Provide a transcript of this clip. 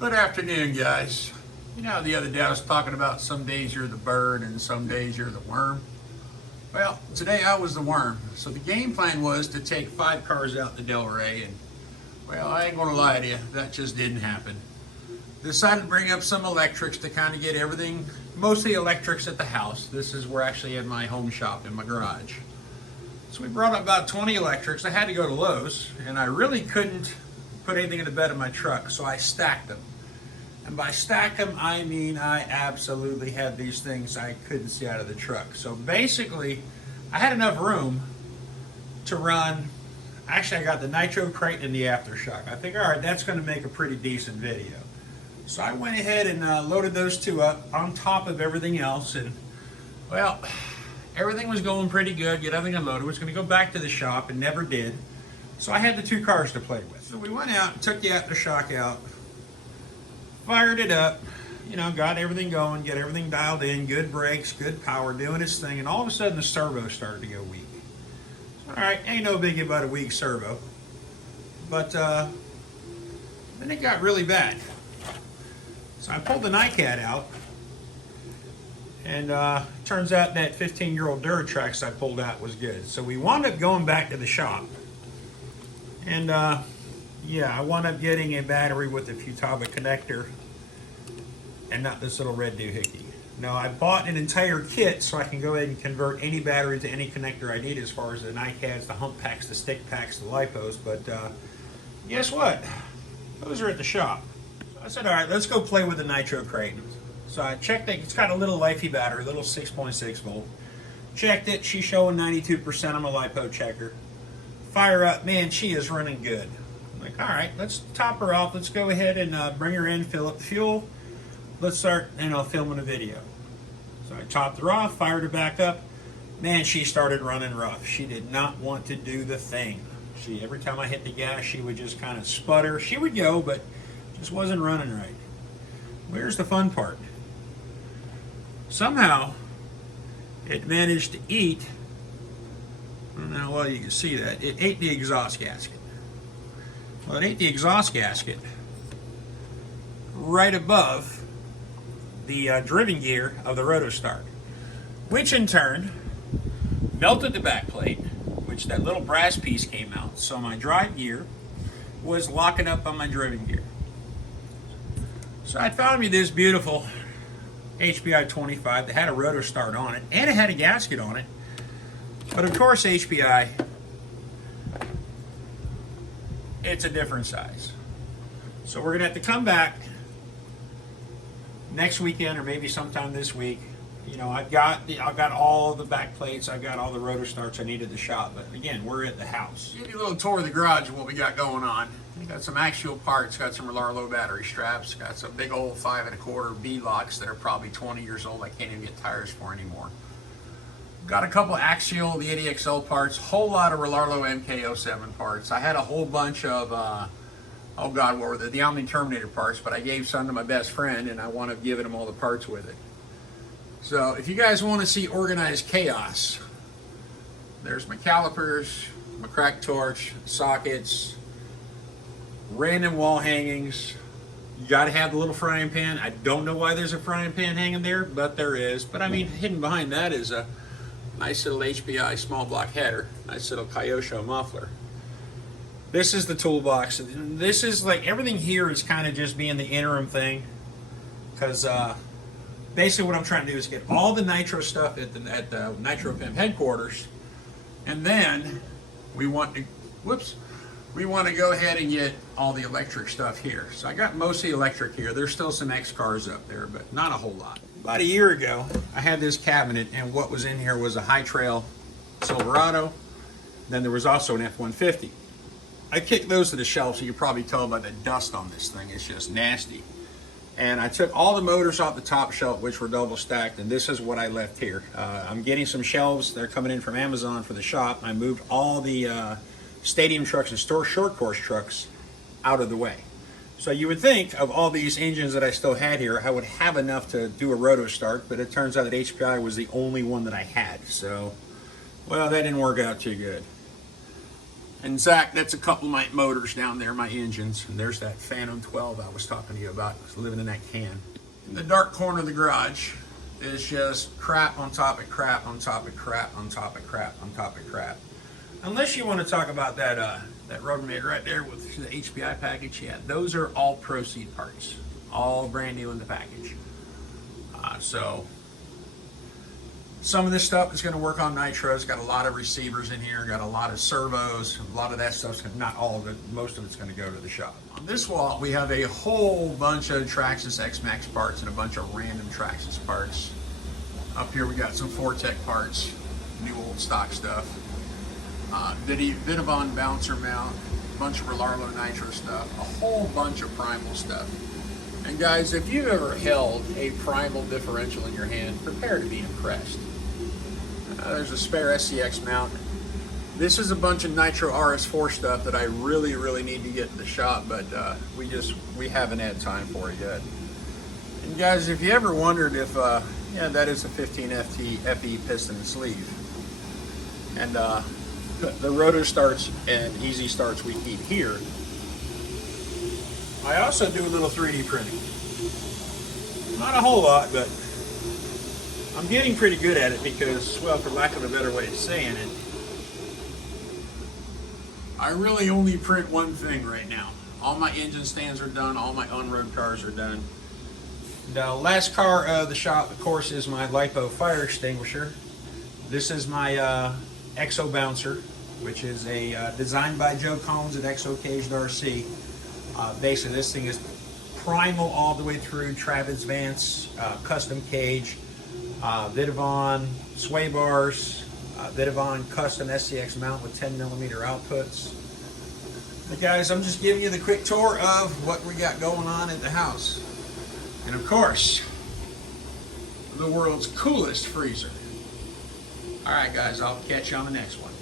Good afternoon, guys. You know, the other day I was talking about some days you're the bird and some days you're the worm. Well, today I was the worm. So the game plan was to take 5 cars out to Delray, and well, I ain't gonna lie to you, that just didn't happen. Decided to bring up some electrics to kind of get everything, mostly electrics at the house. This is where I actually had my home shop in my garage. So we brought up about 20 electrics. I had to go to Lowe's, and I really couldn't put anything in the bed of my truck, so I stacked them. And by stack them, I mean I absolutely had these things I couldn't see out of the truck. So basically, I had enough room to run. Actually, I got the Nitro crate and the aftershock. I think, all right, that's going to make a pretty decent video. So I went ahead and loaded those two up on top of everything else, and well, everything was going pretty good. Get everything unloaded. Was going to go back to the shop and never did. So I had the 2 cars to play with. So we went out and took the aftershock out, fired it up, you know, got everything going, get everything dialed in, good brakes, good power, doing its thing, and all of a sudden the servo started to go weak. All right, ain't no biggie about a weak servo, but then it got really bad. So I pulled the NiCad out, and turns out that 15-year-old Duratrax I pulled out was good. So we wound up going back to the shop, and yeah, I wound up getting a battery with a Futaba connector and not this little red doohickey. Now, I bought an entire kit so I can go ahead and convert any battery to any connector I need as far as the NiCads, the hump packs, the stick packs, the lipos, but guess what? Those are at the shop. So I said, all right, let's go play with the Nitro crate. So I checked it. It's got a little Lifey battery, a little 6.6 volt. Checked it. She's showing 92% on my lipo checker. Fire up. Man, she is running good. I'm like, all right, let's top her off. Let's go ahead and bring her in, fill up the fuel. Let's start, filming a video. So I topped her off, fired her back up. Man, she started running rough. She did not want to do the thing. Every time I hit the gas, she would just kind of sputter. She would go, but just wasn't running right. Where's the fun part? Somehow, it managed to eat, I don't know how well you can see that, it ate the exhaust gasket. Well, it ate the exhaust gasket right above the driven gear of the rotostart, which in turn melted the back plate, which that little brass piece came out, so my drive gear was locking up on my driven gear. So I found me this beautiful HPI 25 that had a rotostart on it, and it had a gasket on it. But of course, HPI, it's a different size. So we're gonna have to come back next weekend or maybe sometime this week. You know, I've got all the back plates, I've got all the rotor starts I need at the shop, but again, we're at the house. Give you a little tour of the garage and what we got going on. We got some axial parts, got some Relarlo battery straps, got some big old 5 1/4 B locks that are probably 20 years old I can't even get tires for anymore. Got a couple axial, the ADXL parts, whole lot of Relarlo MK07 parts. I had a whole bunch of, oh God, what were the Omni Terminator parts, but I gave some to my best friend and I wound up giving him all the parts with it. So if you guys want to see organized chaos, there's my calipers, my cracked torch, sockets, random wall hangings. You got to have the little frying pan. I don't know why there's a frying pan hanging there, but there is. But I mean, hidden behind that is a nice little HPI small block header, nice little Kyosho muffler. This is the toolbox. This is like, everything here is kind of just being the interim thing, because basically what I'm trying to do is get all the Nitro stuff at the NitroPimp headquarters, and then we want to, we want to go ahead and get all the electric stuff here. So I got mostly electric here. There's still some X cars up there, but not a whole lot. About a year ago, I had this cabinet, and what was in here was a High Trail Silverado. Then there was also an F-150. I kicked those to the shelf, so you can probably tell by the dust on this thing. It's just nasty. And I took all the motors off the top shelf, which were double stacked, and this is what I left here. I'm getting some shelves. They're coming in from Amazon for the shop. I moved all the stadium trucks and short course trucks out of the way. So you would think of all these engines that I still had here, I would have enough to do a roto start, but it turns out that HPI was the only one that I had. So, well, that didn't work out too good. And Zach, that's a couple of my motors down there, my engines. And there's that Phantom 12 I was talking to you about, living in that can. In the dark corner of the garage is just crap on top of crap on top of crap on top of crap on top of crap. Unless you want to talk about that that Rubbermaid right there with the HPI package, yeah, those are all Proceed parts, all brand new in the package. So some of this stuff is going to work on Nitro. It's got a lot of receivers in here, got a lot of servos, a lot of that stuff's not all of it, most of it's going to go to the shop. On this wall, we have a whole bunch of Traxxas X-Max parts and a bunch of random Traxxas parts. Up here we got some Fortec parts, new old stock stuff. Vidavon bouncer mount, a bunch of Relarlo Nitro stuff, a whole bunch of primal stuff. And guys, if you've ever held a primal differential in your hand, prepare to be impressed. There's a spare SCX mount. This is a bunch of Nitro RS4 stuff that I really need to get in the shop, but we haven't had time for it yet. And guys, if you ever wondered if, yeah, that is a 15 FE piston and sleeve. And the rotor starts and easy starts we keep here. I also do a little 3D printing. Not a whole lot, but I'm getting pretty good at it because, well, for lack of a better way of saying it, I really only print one thing right now. All my engine stands are done, all my on-road cars are done. The last car of the shop, of course, is my LiPo fire extinguisher. This is my Exo Bouncer, which is a designed by Joe Combs at Exo Caged RC. Basically, this thing is primal all the way through, Travis Vance, custom cage, Vidavon sway bars, Vidavon custom SCX mount with 10mm outputs. But guys, I'm just giving you the quick tour of what we got going on at the house. And of course, the world's coolest freezer. All right, guys, I'll catch you on the next one.